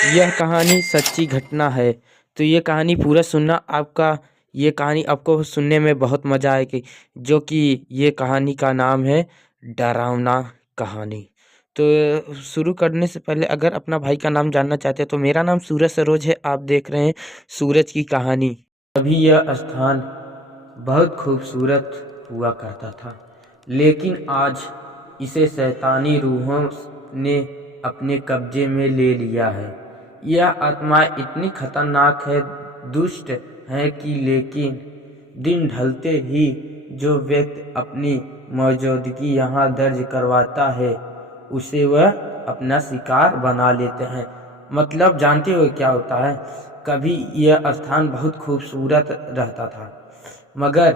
यह कहानी सच्ची घटना है। तो ये कहानी पूरा सुनना आपका। ये कहानी आपको सुनने में बहुत मज़ा आएगी। जो कि ये कहानी का नाम है डरावना कहानी। तो शुरू करने से पहले अगर अपना भाई का नाम जानना चाहते हैं तो मेरा नाम सूरज सरोज है। आप देख रहे हैं सूरज की कहानी। अभी यह स्थान बहुत खूबसूरत हुआ करता था, लेकिन आज इसे शैतानी रूहों ने अपने कब्जे में ले लिया है। यह आत्माएं इतनी खतरनाक है, दुष्ट है कि लेकिन दिन ढलते ही जो व्यक्ति अपनी मौजूदगी यहाँ दर्ज करवाता है उसे वह अपना शिकार बना लेते हैं। मतलब जानते हो क्या होता है? कभी यह स्थान बहुत खूबसूरत रहता था, मगर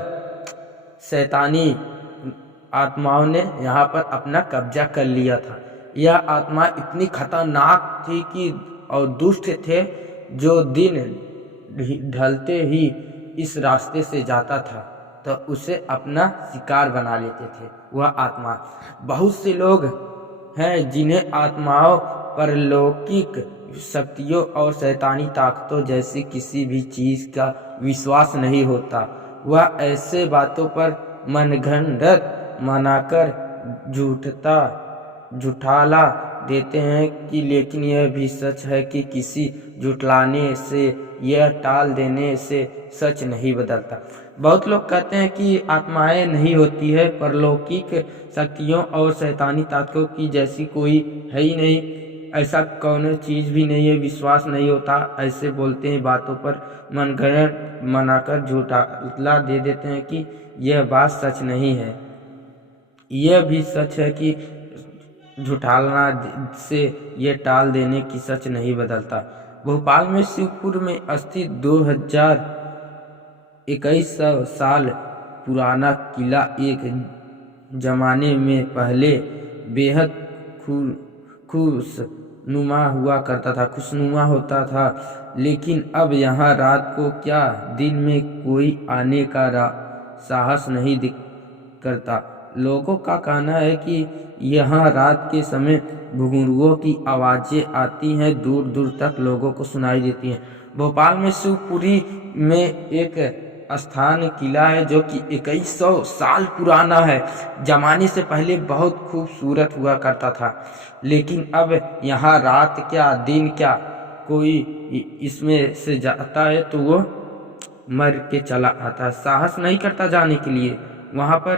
शैतानी आत्माओं ने यहाँ पर अपना कब्जा कर लिया था। यह आत्मा इतनी खतरनाक थी कि और दुष्ट थे, जो दिन ढलते ही इस रास्ते से जाता था तो उसे अपना शिकार बना लेते थे वह आत्मा। बहुत से लोग हैं जिन्हें आत्माओं परलौकिक शक्तियों और शैतानी ताकतों जैसी किसी भी चीज़ का विश्वास नहीं होता। वह ऐसे बातों पर मनगढ़ंत मनाकर झुठाला देते हैं कि लेकिन यह भी सच है कि किसी झुठलाने से यह टाल देने से सच नहीं बदलता। बहुत लोग कहते हैं कि आत्माएं नहीं होती है, परलौकिक शक्तियों और शैतानी ताकतों की जैसी कोई है ही नहीं, ऐसा कौन चीज़ भी नहीं है, विश्वास नहीं होता। ऐसे बोलते हैं, बातों पर मनगढ़ंत मनाकर झुठला दे देते हैं कि यह बात सच नहीं है। यह भी सच है कि झुठालना से यह टाल देने की सच नहीं बदलता। भोपाल में शिवपुर में स्थित 2100 साल पुराना किला एक जमाने में पहले बेहद खुशनुमा हुआ करता था, खुशनुमा होता था। लेकिन अब यहाँ रात को क्या दिन में कोई आने का साहस नहीं करता। लोगों का कहना है कि यहाँ रात के समय घुंघरुओं की आवाज़ें आती हैं, दूर दूर तक लोगों को सुनाई देती हैं। भोपाल में शिवपुरी में एक स्थान किला है जो कि 2100 साल पुराना है। जमाने से पहले बहुत खूबसूरत हुआ करता था, लेकिन अब यहाँ रात क्या दिन क्या कोई इसमें से जाता है तो वो मर के चला आता है, साहस नहीं करता जाने के लिए। वहाँ पर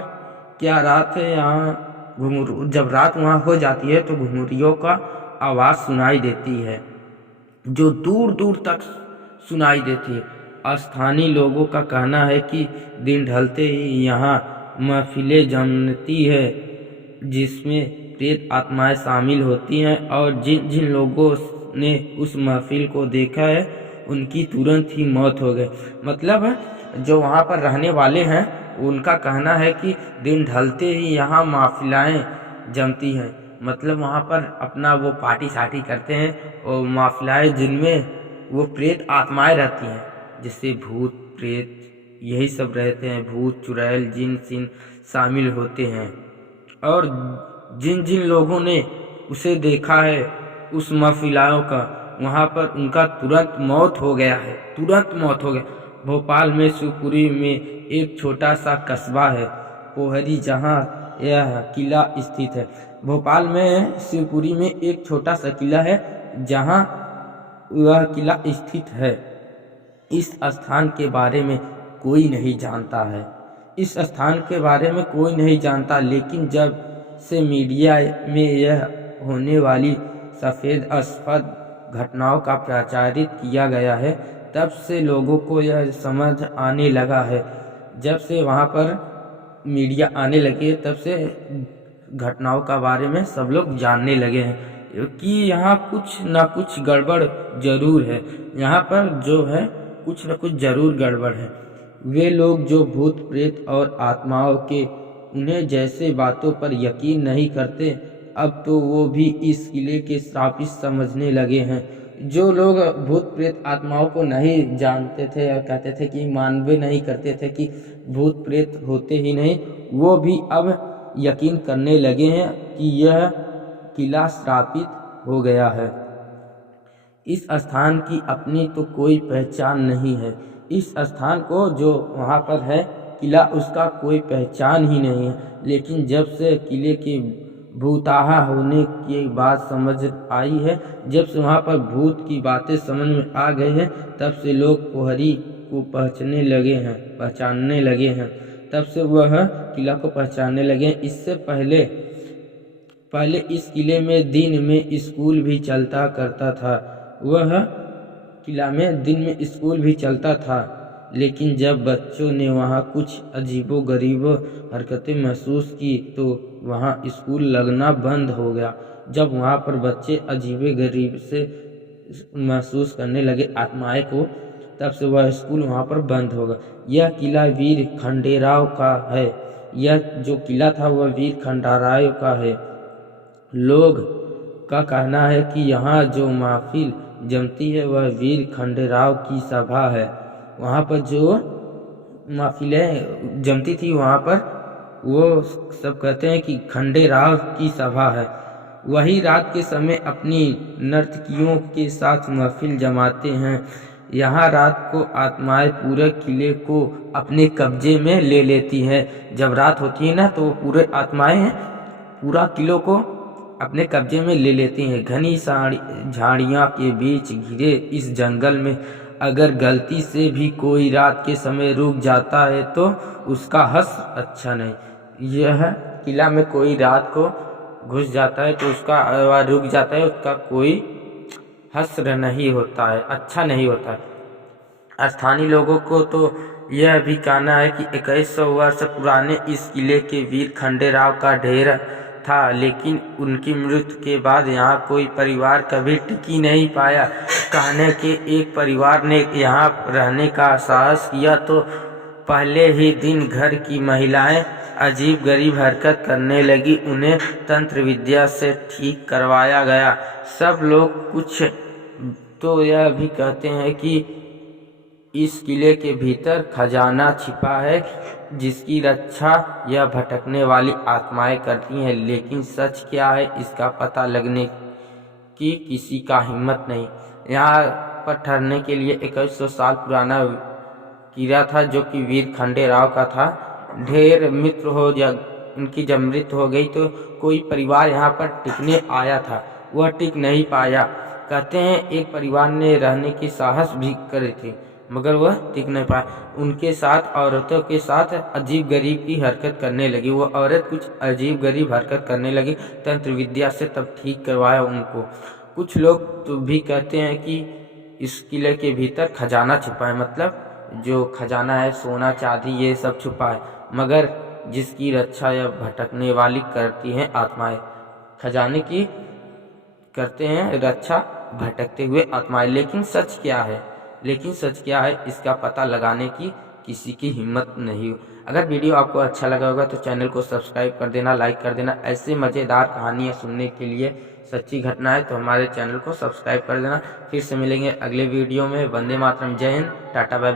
क्या रात है, यहाँ घुंघरू जब रात वहाँ हो जाती है तो घुंघरुओं का आवाज़ सुनाई देती है जो दूर दूर तक सुनाई देती है। स्थानीय लोगों का कहना है कि दिन ढलते ही यहाँ महफिलें जमती है जिसमें प्रेत आत्माएं शामिल होती हैं, और जिन जिन लोगों ने उस महफिल को देखा है उनकी तुरंत ही मौत हो गई। मतलब जो वहाँ पर रहने वाले हैं उनका कहना है कि दिन ढलते ही यहाँ महफिलें जमती हैं। मतलब वहाँ पर अपना वो पार्टी शार्टी करते हैं, और महफिलें जिनमें वो प्रेत आत्माएं रहती हैं, जैसे भूत प्रेत यही सब रहते हैं, भूत चुड़ैल जिन सिन शामिल होते हैं। और जिन जिन लोगों ने उसे देखा है उस महफिलों का, वहाँ पर उनका तुरंत मौत हो गया है, तुरंत मौत हो गया। भोपाल में शिवपुरी में एक छोटा सा कस्बा है पोहरी, जहाँ यह किला स्थित है। भोपाल में शिवपुरी में एक छोटा सा किला है जहाँ वह किला स्थित है। इस स्थान के बारे में कोई नहीं जानता है, इस स्थान के बारे में कोई नहीं जानता, लेकिन जब से मीडिया में यह होने वाली सफ़ेद अस्पद घटनाओं का प्रचारित किया गया है तब से लोगों को यह समझ आने लगा है। जब से वहाँ पर मीडिया आने लगे तब से घटनाओं का बारे में सब लोग जानने लगे हैं कि यहाँ कुछ ना कुछ गड़बड़ जरूर है। यहाँ पर जो है कुछ न कुछ जरूर गड़बड़ है। वे लोग जो भूत प्रेत और आत्माओं के उन्हें जैसे बातों पर यकीन नहीं करते, अब तो वो भी इस किले के श्रापित समझने लगे हैं। जो लोग भूत प्रेत आत्माओं को नहीं जानते थे और कहते थे कि मानवे नहीं करते थे कि भूत प्रेत होते ही नहीं, वो भी अब यकीन करने लगे हैं कि यह किला श्रापित हो गया है। इस स्थान की अपनी तो कोई पहचान नहीं है। इस स्थान को जो वहाँ पर है किला, उसका कोई पहचान ही नहीं है। लेकिन जब से किले के भूताहा होने की बात समझ आई है, जब से वहाँ पर भूत की बातें समझ में आ गई हैं, तब से लोग पोहरी को पहचानने लगे हैं। तब से वह किला को पहचानने लगे हैं। इससे पहले इस किले में दिन में स्कूल भी चलता करता था। वह किला में दिन में स्कूल भी चलता था, लेकिन जब बच्चों ने वहाँ कुछ अजीबो-गरीबो हरकतें महसूस की तो वहाँ स्कूल लगना बंद हो गया। जब वहाँ पर बच्चे अजीबे-गरीब से महसूस करने लगे आत्माएं को, तब से वह स्कूल वहाँ पर बंद हो गया। यह किला वीर खंडेराव का है। यह जो किला था वह वीर खंडेराव का है। लोग का कहना है कि यहाँ जो महफिल जमती है वह वीर खंडेराव की सभा है। वहाँ पर जो महफिलें जमती थी वहाँ पर वो सब कहते हैं कि खंडेराव की सभा है। वही रात के समय अपनी नर्तकियों के साथ महफिल जमाते हैं। यहाँ रात को आत्माएं पूरे किले को अपने कब्जे में ले लेती हैं। जब रात होती है ना तो पूरे आत्माएं पूरा किले को अपने कब्जे में ले लेती हैं। घनी झाड़ियाँ के बीच घिरे इस जंगल में अगर गलती से भी कोई रात के समय रुक जाता है तो उसका हंस अच्छा नहीं। यह किला में कोई रात को घुस जाता है तो उसका रुक जाता है, उसका कोई हस्र नहीं होता है, अच्छा नहीं होता है। स्थानीय लोगों को तो यह भी कहना है कि 2100 वर्ष पुराने इस किले के वीर खंडेराव का ढेर था, लेकिन उनकी मृत्यु के बाद यहाँ कोई परिवार कभी टिकी नहीं पाया। कहने के एक परिवार ने यहाँ रहने का साहस किया तो पहले ही दिन घर की महिलाएं अजीब गरीब हरकत करने लगी। उन्हें तंत्र विद्या से ठीक करवाया गया। सब लोग कुछ तो यह भी कहते हैं कि इस किले के भीतर खजाना छिपा है जिसकी रक्षा यह भटकने वाली आत्माएं करती हैं, लेकिन सच क्या है इसका पता लगने की किसी का हिम्मत नहीं। यहाँ पर ठहरने के लिए 2100 साल पुराना किला था जो कि वीर खंडेराव का था। ढेर मित्र हो उनकी जब मृत्यु हो गई तो कोई परिवार यहाँ पर टिकने आया था, वह टिक नहीं पाया। कहते हैं एक परिवार ने रहने की साहस भी करे थे मगर वह टिक नहीं पाया। उनके साथ औरतों के साथ अजीब गरीब की हरकत करने लगी। वो औरत कुछ अजीब गरीब हरकत करने लगी। तंत्र विद्या से तब ठीक करवाया उनको। कुछ लोग तो भी कहते हैं कि इस किले के भीतर खजाना छुपा है, मतलब जो खजाना है सोना चांदी ये सब छुपा है, मगर जिसकी रक्षा यह भटकने वाली करती हैं आत्माएं। खजाने की करते हैं रक्षा भटकते हुए आत्माएं। लेकिन सच क्या है इसका पता लगाने की किसी की हिम्मत नहीं। अगर वीडियो आपको अच्छा लगा होगा तो चैनल को सब्सक्राइब कर देना, लाइक कर देना। ऐसे मज़ेदार कहानियाँ सुनने के लिए, सच्ची घटना है तो हमारे चैनल को सब्सक्राइब कर देना। फिर से मिलेंगे अगले वीडियो में। वंदे मातरम, जय हिंद, टाटा बाय।